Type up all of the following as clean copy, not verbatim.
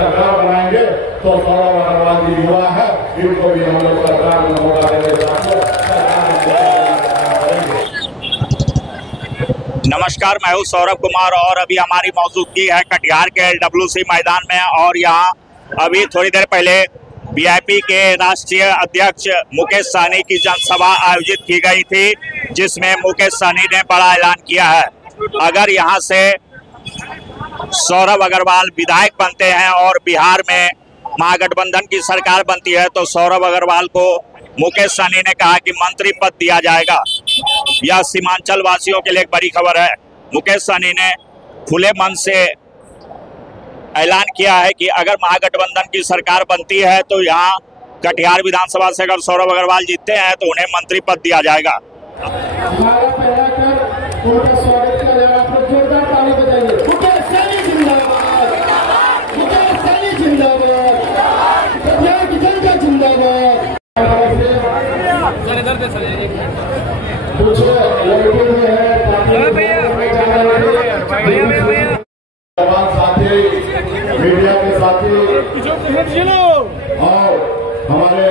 सरकार बनाएंगे तो सौरभ अग्रवाल जी युवा है, इनको भी हम लोग सरकार में मौका देंगे। नमस्कार, मैं हूं सौरभ कुमार और अभी हमारी मौजूदगी है कटिहार के LWC मैदान में और यहाँ अभी थोड़ी देर पहले वीआईपी के राष्ट्रीय अध्यक्ष मुकेश सहनी की जनसभा आयोजित की गई थी, जिसमें मुकेश सहनी ने बड़ा ऐलान किया है। अगर यहाँ से सौरभ अग्रवाल विधायक बनते हैं और बिहार में महागठबंधन की सरकार बनती है तो सौरभ अग्रवाल को मुकेश सहनी ने कहा कि मंत्री पद दिया जाएगा। यह सीमांचल वासियों के लिए एक बड़ी खबर है। मुकेश सहनी ने खुले मन से ऐलान किया है कि अगर महागठबंधन की सरकार बनती है तो यहाँ कटिहार विधानसभा से अगर सौरभ अग्रवाल जीतते हैं तो उन्हें मंत्री पद दिया जाएगा। मीडिया के साथी और हमारे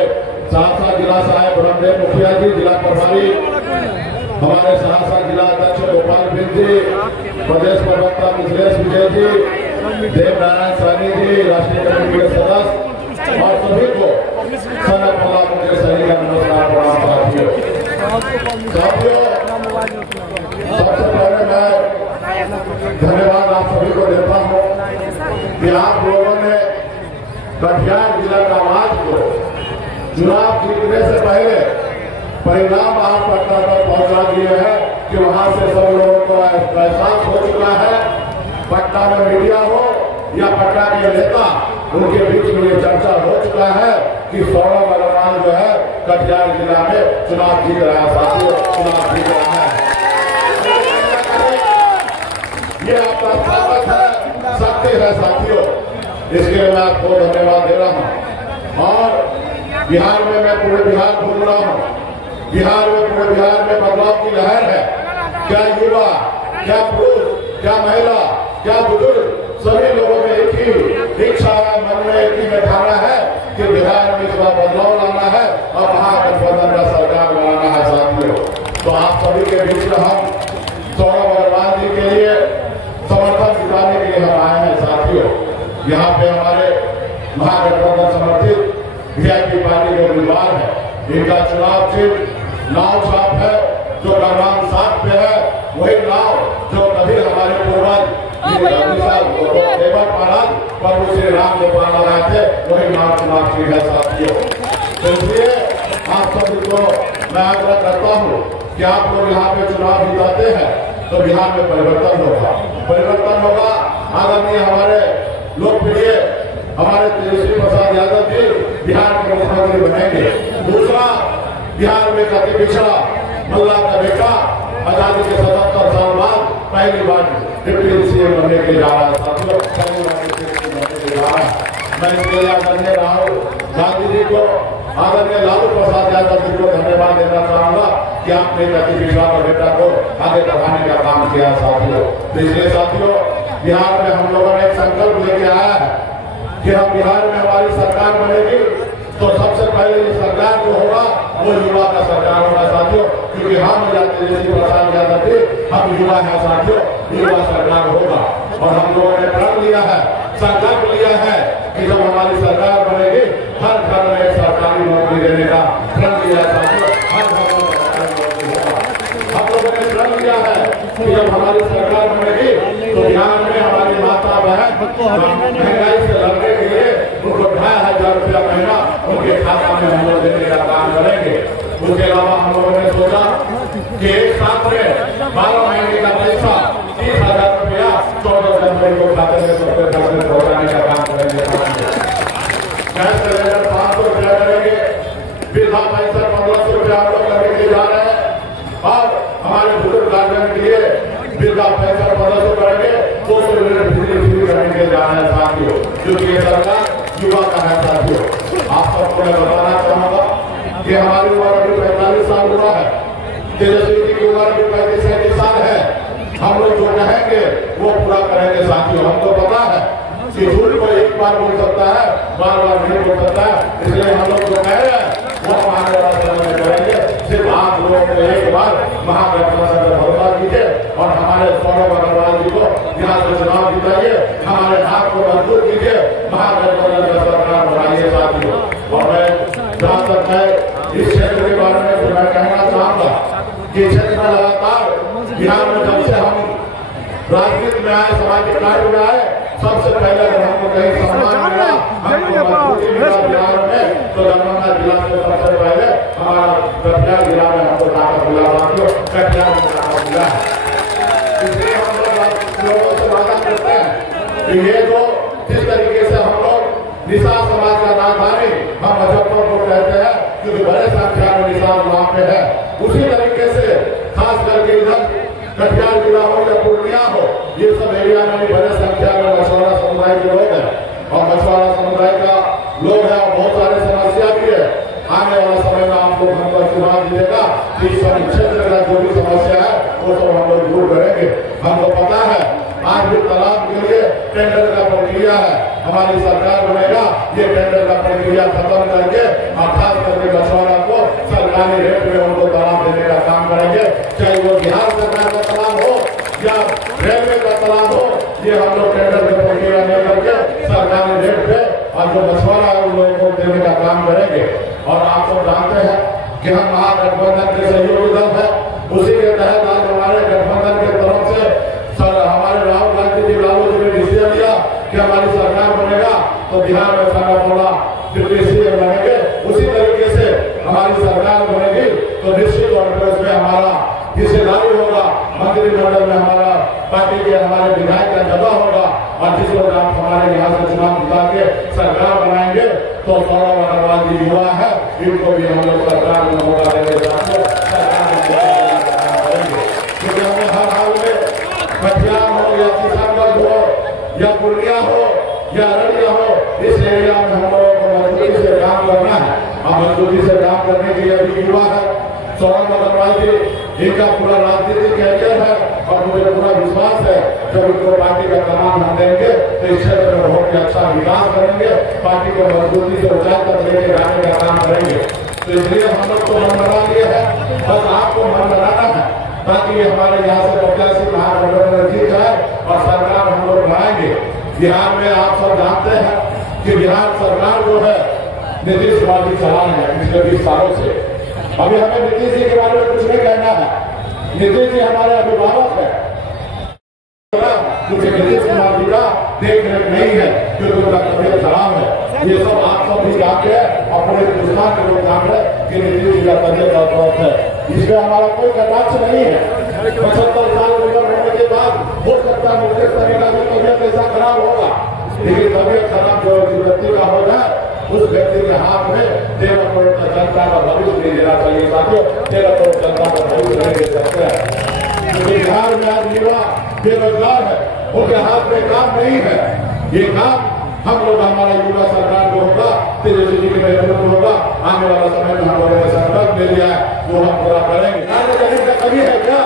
सहरसा जिला साहेब ब्रह्मदेव मुखिया जी, जिला प्रभारी, हमारे सहरसा जिला अध्यक्ष गोपाल बिंद जी, प्रदेश प्रवक्ता मिथिलेश विजय जी, देव नारायण सहनी जी, राष्ट्रीय कमेटी के सदस्य और सभी को मुकेश सहनी का नमस्कार प्रणाम साथियों। सबसे पहले मैं धन्यवाद आप सभी को देता हूँ कि आप लोगों ने कटिहार जिला समाज को चुनाव जीतने से पहले परिणाम आप पटना तक पहुंचा दिए हैं कि वहां से सब लोगों को एहसास हो चुका है। पटना में मीडिया हो या पटना के नेता, उनके बीच में ये चर्चा हो चुका है कि सौरभ अग्रवाल जो है कटिहार जिला में चुनाव जीत रहा है। साथियों, चुनाव जीत रहा है, ये आपका स्वागत है, शक्ति है साथियों। इसके लिए मैं आपको धन्यवाद दे रहा हूँ। और बिहार में मैं पूरे बिहार घूम रहा हूँ। बिहार में पूरे बिहार में बदलाव की लहर है। क्या युवा, क्या पुरुष, क्या महिला, क्या बुजुर्ग, सभी लोगों में एक ही इच्छा है, मन में एक ही बैठाना है कि बिहार में इसका बदलाव लाना है और महागठबंधन का सरकार बनाना है साथियों। तो आप सभी के बीच में हम सौरभ अग्रवाल जी के लिए समर्थन जुटाने के लिए हम आए हैं साथियों। यहाँ पे हमारे महागठबंधन समर्थित वीआईपी पार्टी के उम्मीदवार है, इनका चुनाव चिन्ह नाव छाप है, जो गरमान साथ पे है, वही नाव जो कभी हमारे पूर्वज प्रभु श्री राम गोपाल लगाए थे, वही नाव चुनाव चिन्ह है साथियों। तो इसलिए आप सभी को मैं आग्रह करता हूँ कि आप लोग यहाँ पे चुनाव जिताते हैं तो बिहार में परिवर्तन होगा, परिवर्तन होगा। आदरणीय हमारे लोकप्रिय हमारे तेजस्वी प्रसाद यादव जी बिहार के मुख्यमंत्री बनेंगे। दूसरा, बिहार में अति पिछड़ा मल्ला का बेटा आजादी के 77 साल बाद पहली बार डिप्टी सीएम बनने के जा रहा है साथियों, पहली बार डिप्टी बनने के जा रहा है। मैं इसके लिए आदरणीय राहुल गांधी जी को, आदरणीय लालू प्रसाद यादव जी को धन्यवाद देना चाहूंगा कि आपने अति पिछड़ा का बेटा को आगे बढ़ाने का काम किया साथियों। इसलिए साथियों, बिहार में हम लोगों ने एक संकल्प लेके आया है कि हम बिहार में हमारी सरकार बनेगी तो सबसे पहले ये सरकार जो होगा वो युवा का सरकार होगा साथियों, क्योंकि हम तेजस्वी प्रसाद यादव जी हम युवा है साथियों, युवा सरकार होगा। और हम लोगों ने प्रण लिया है, संकल्प लिया है कि जब हमारी सरकार बनेगी हर घर में एक सरकारी नौकरी देने का प्रण लिया साथियों, हर घर में सरकारी नौकरी होगा। हम लोगों ने प्रण लिया है कि जब हमारी सरकार बनेगी तो बिहार में हमारी माता बहन महंगाई से लड़ने के लिए उनको 2500 रुपया महीना उनके खाता में हम लोग देने का काम करेंगे। उसके अलावा हम लोगों ने सोचा कि एक साथ में 12 महीने का पैसा 30,000 रुपया 14 जनवरी को खाते में सबसे पहले पहुंचाने का काम करेंगे। गैस सिलेंडर 500 रुपया करेंगे, वृद्धा पेंशन 1500 रुपया हम लोग करने के लिए जा रहे हैं और हमारे बुजुर्ग गार्जियन के लिए वृद्धा पेंशन 1500 करेंगे, 200 यूनिट बिजली फ्री करने के लिए जा रहे हैं साथियों, क्योंकि ये सरकार युवा का है साथियों। आप सबको मैं बताना चाहूंगा कि हमारी उम्र अभी 45 साल हुआ है, तेजस्वी जी की उम्र अभी 35-37 साल है। हम लोग जो कहेंगे वो पूरा करेंगे साथियों। हमको पता है कि झूठ को एक बार बोल सकता है, बार बार नहीं बोल सकता है। इसलिए हम लोग जो कह रहे हैं वो आने वाला समय में करेंगे। सिर्फ आप लोगों को एक बार महागठबंधन पर भरोसा कीजिए और हमारे सौरभ अग्रवाल जी को यहाँ से चुनाव जिताइए, हमारे हाथ को मजबूत कीजिए, महागठबंधन का सरकार बनाइए साथियों। और मैं जहाँ तक है इस क्षेत्र के बारे में मैं कहना चाहूंगा कि क्षेत्र में लगातार बिहार में जब से हम राजनीति में आए, सामाजिक कार्य में आए, सबसे पहले अगर हमको कहीं सम्मान मिला, हमको मजबूती मिला बिहार में, तो दरभंगा जिला से सबसे पहले हमारा कटिहार जिला में हमको ताकत मिला साथियों, कटिहार में ताकत मिला है। इसलिए हम लोगों से वादा करते हैं कि ये जो जिस तरीके से हम लोग निषाद समाज का राजधानी हम मुजफ्फरपुर कहते हैं, क्योंकि बड़े संख्या में निषाद वहाँ पे है, उसी तरीके से खास करके इधर कटिहार जिला हो या पूर्णिया हो, ये सब एरिया में बड़े संख्या में मछुआरा समुदाय के लोग हैं और मछुआरा समुदाय का लोग है और बहुत सारे समस्या भी है। आने वाला समय में आप लोग हमको आशीर्वाद दीजिएगा कि सभी क्षेत्र का जो भी समस्या है वो सब हम लोग दूर करेंगे। हमको पता है आज भी तालाब के लिए टेंडर का प्रक्रिया है, हमारी सरकार बनेगा, ये टेंडर का प्रक्रिया खत्म करके और खास करके मछुआरा को सरकारी रेट में उनको तालाब देने का काम करेंगे। चाहे वो बिहार सरकार का तालाब हो या रेलवे का तालाब हो, ये हम लोग टेंडर की प्रक्रिया नहीं करके सरकारी रेट पे और जो मछुआरा है उन लोगों को देने का काम करेंगे। और आप सब जानते हैं कि हम महागठबंधन के सहयोगी दल है, उसी के तहत आज हमारे गठबंधन के तरफ से हमारे राहुल गांधी जी लालू जी ने डिसीजन लिया कि हमारी सरकार बनेगा तो बिहार में संगठोड़ा डिप्टी सीएम बनेंगे। उसी तरीके से हमारी सरकार बनेगी तो निश्चित तौर पर उसमें हमारा हिस्सेदारी होगा, मंत्रिमंडल में हमारा पार्टी के हमारे विधायक का जगह होगा और जिस लोग आप हमारे यहाँ से चुनाव जिता के सरकार बनाएंगे तो सौरभ अग्रवाल जी युवा है, इनको भी हम लोग सरकार में मौका देने करेंगे। क्योंकि हमें हर हाल में कटिहार हो या किशनगंज हो या पूर्णिया हो या अररिया हो, इस एरिया में हम लोगों को मजबूती से काम करना है और मजबूती से काम करने के लिए अभी युवा है। सौरभ अग्रवाल जी इनका पूरा राजनीतिक कैरियर है और मुझे पूरा विश्वास है जब उनको पार्टी का कमान हम देंगे तो इस क्षेत्र में बहुत ही अच्छा विकास करेंगे, पार्टी को मजबूती से ऊंचाई तक लेके जाने का काम करेंगे। तो इसलिए हम लोग को मन बना लिए है, बस आपको मन बनाना है ताकि हमारे यहाँ से 85 महागठबंधन जीत जाए और सरकार हम लोग बनाएंगे। बिहार में आप सब जानते हैं कि बिहार सरकार जो है नीतीश कुमार जी चला है पिछले 20 सालों से। अभी हमें नीतीश जी के बारे में कुछ नहीं कहना है, नीतीश जी हमारे अभिभावक है, क्योंकि नीतीश कुमार जी का देख रेख नहीं है, क्योंकि उनका तबियत खराब है। ये सब आप सब भी जानते हैं, अपने हिंदुस्तान के लोग जान रहे कि नीतीश जी का तबियत बहुत है। इसमें हमारा कोई कटाक्ष नहीं है। 75 साल उम्र होने के बाद हो सकता है मुकेश सहनी का भी तबियत ऐसा खराब होगा, लेकिन तबियत खराब जो व्यक्ति का हो जाए उस व्यक्ति के हाथ में 13 करोड़ जनता का भविष्य नहीं देना चाहिए साथियों। 13 करोड़ जनता का भविष्य नहीं दे सकते हैं, क्योंकि बिहार में आज युवा बेरोजगार है, उनके हाथ में काम नहीं है। ये काम हम लोग हमारा युवा सरकार जो होगा तेजस्वी जी के नेतृत्व होगा, आने वाला समय में हम लोगों ने संकल्प ले लिया है वो हम पूरा करेंगे। जमीन का कमी है क्या?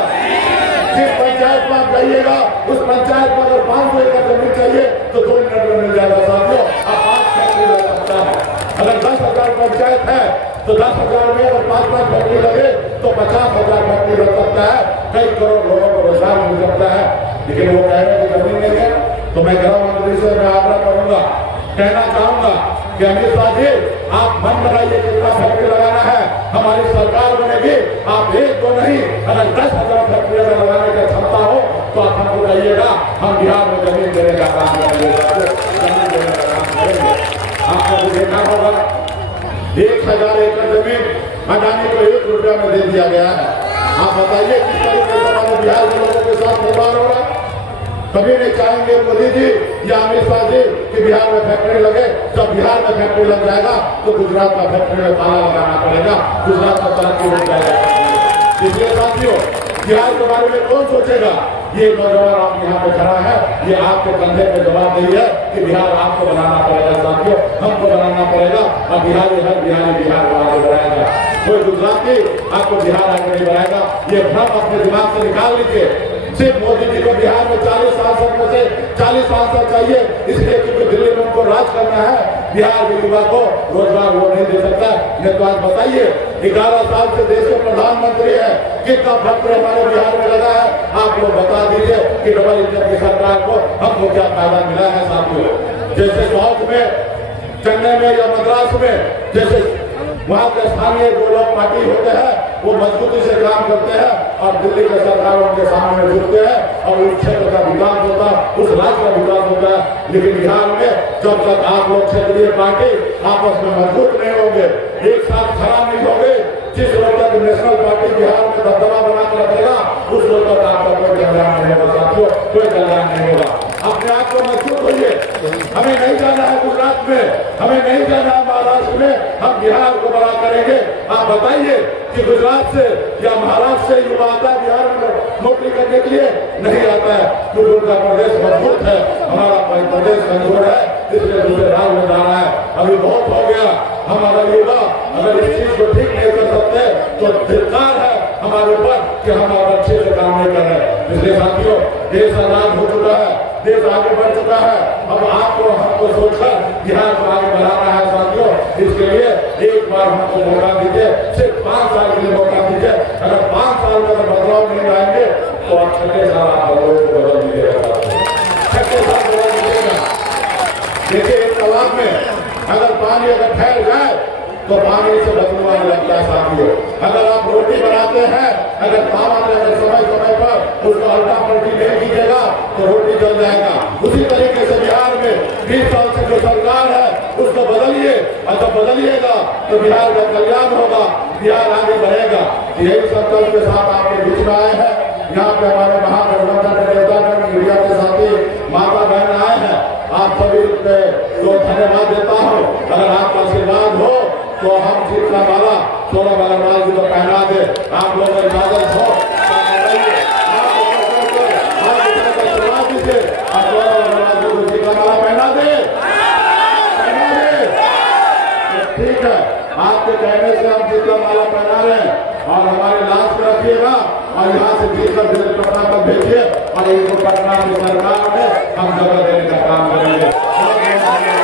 जिस पंचायत में आप जाइएगा उस पंचायत में अगर 500 एकड़ जमीन चाहिए तो 2 मिनट में मिल जाएगा साथियों। आप 5 फैक्ट्री लग सकता है, अगर 10,000 पंचायत है तो 10,000 में अगर 5-5 फैक्ट्री लगे तो 50,000 फैक्ट्री लग सकता है, कई करोड़ लोगों को रोजगार मिल सकता है। लेकिन वो कह रहे हैं कि जमीन नहीं है, तो मैं गृह मंत्री से मैं आग्रह करूंगा, कहना चाहूंगा कि अमित शाह जी आप मन बनाइए कितना फैक्ट्री लगाना है, हमारी सरकार बनेगी, आप 1-2 नहीं अगर 10,000 फैक्ट्री अगर लगाने की क्षमता हो तो आप हमको कहिएगा, हम बिहार में जमीन देने का काम करेंगे, जमीन देने का काम करेंगे। आपने भी देखा होगा 1,000 एकड़ जमीन अडानी को 1 रुपया में दे दिया गया है। आप बताइए किस तरीके से हमारे बिहार के लोगों के साथ व्यवहार हो रहा है। कभी नहीं चाहेंगे मोदी जी या अमित शाह जी कि बिहार में फैक्ट्री लगे। जब बिहार में फैक्ट्री लग जाएगा तो गुजरात का फैक्ट्री में ताला लगाना पड़ेगा, गुजरात का तरक्की हो जाएगा। इसलिए साथियों बिहार के बारे में कौन सोचेगा? ये नौजवान आप यहाँ पे खड़ा है, ये आपके कंधे पे जवाबदेही है कि बिहार आपको बनाना पड़ेगा साथियों, हमको बनाना पड़ेगा और बिहारी हर बिहारी बिहार को आगे बढ़ाएगा। कोई गुजराती आपको बिहार आगे नहीं बढ़ाएगा, ये भ्रम अपने दिमाग से निकाल लीजिए। सिर्फ मोदी जी को बिहार में 40 सांसद में से 40 सांसद चाहिए, इसलिए क्योंकि दिल्ली में उनको राज करना है, बिहार के युवा को रोजगार वो नहीं दे सकता। ये तो आज बताइए, 11 साल से देश के प्रधानमंत्री है, कितना फैक्ट्री हमारे बिहार में लगा है, आप लोग बता दीजिए कि डबल इंजन की सरकार को हमको क्या फायदा मिला है साथियों। जैसे साउथ में, चेन्नई में या मद्रास में, जैसे वहाँ के स्थानीय जो लोग पार्टी होते हैं वो मजबूती से काम करते हैं और दिल्ली के सरकारों के सामने जुटते हैं और उस क्षेत्र का विकास होता है, उस राज्य का विकास होता है। लेकिन बिहार में जब तक आप लोग क्षेत्रीय पार्टी आपस में मजबूत नहीं होंगे, एक साथ खड़ा नहीं होंगे, जिस वक्त तक नेशनल पार्टी बिहार में दबदबा बना कर रखेगा उस वक्त तक आपका कोई कल्याण नहीं होगा साथियों, कोई कल्याण नहीं होगा। अपने आप को मजबूत होइए। हमें नहीं जाना है गुजरात में, हमें नहीं जाना है महाराष्ट्र में, हम बिहार को बड़ा करेंगे। आप बताइए कि गुजरात से या महाराष्ट्र से युवा आता है बिहार में नौकरी करने के लिए? नहीं आता है, क्योंकि उनका प्रदेश मजबूत है, हमारा प्रदेश कमजोर है, इसलिए दूसरे राज्य में जाना है। अभी बहुत हो गया। हमारा युवा अगर इस चीज को ठीक नहीं कर सकते तो धिक्कार है हमारे ऊपर कि हम और अच्छे से काम नहीं कर रहे। इसलिए साथियों, देश आजाद हो चुका है, देश आगे बढ़ चुका है। अब आपको हमको सोचकर बिहार को आगे बढ़ाना है साथियों। इसके लिए एक बार हमको मौका दीजिए, सिर्फ 5 साल के लिए मौका दीजिए। अगर 5 साल का बदलाव नहीं लाएंगे तो आप 6 साल आप बदलाव को बदल दीजिएगा, 6 साल बदल दीजिएगा। देखिए, एक तालाब में अगर पानी अगर ठहर जाए तो पानी से बदबू आने लगता है साथियों। अगर आप रोटी बनाते हैं, अगर समय समय पर उसको उल्टा पलटी नहीं कीजिएगा तो रोटी जल जाएगा। उसी तरीके से बिहार में 20 साल से जो सरकार है उसको बदलिए, और जब बदलिएगा तो बिहार का कल्याण होगा, बिहार आगे बढ़ेगा। यही संकल्प के साथ आपके बीच में आए हैं। यहाँ पे हमारे महागठबंधन के नेता मीडिया के साथी माता बहन आए हैं, आप सभी को धन्यवाद देता हूँ। अगर आपका आशीर्वाद हो तो हम जीतना वाला 16 बाला जी को पहना दे। आप लोग इजाजत हो पहना दे, ठीक है। आपके कहने से हम जीतना माला पहना रहे हैं और हमारे लाश में रखिएगा और यहाँ से जीतकर पटना तक भेजिए और इनको पटना की सरकार में हम जगह देने का काम करेंगे।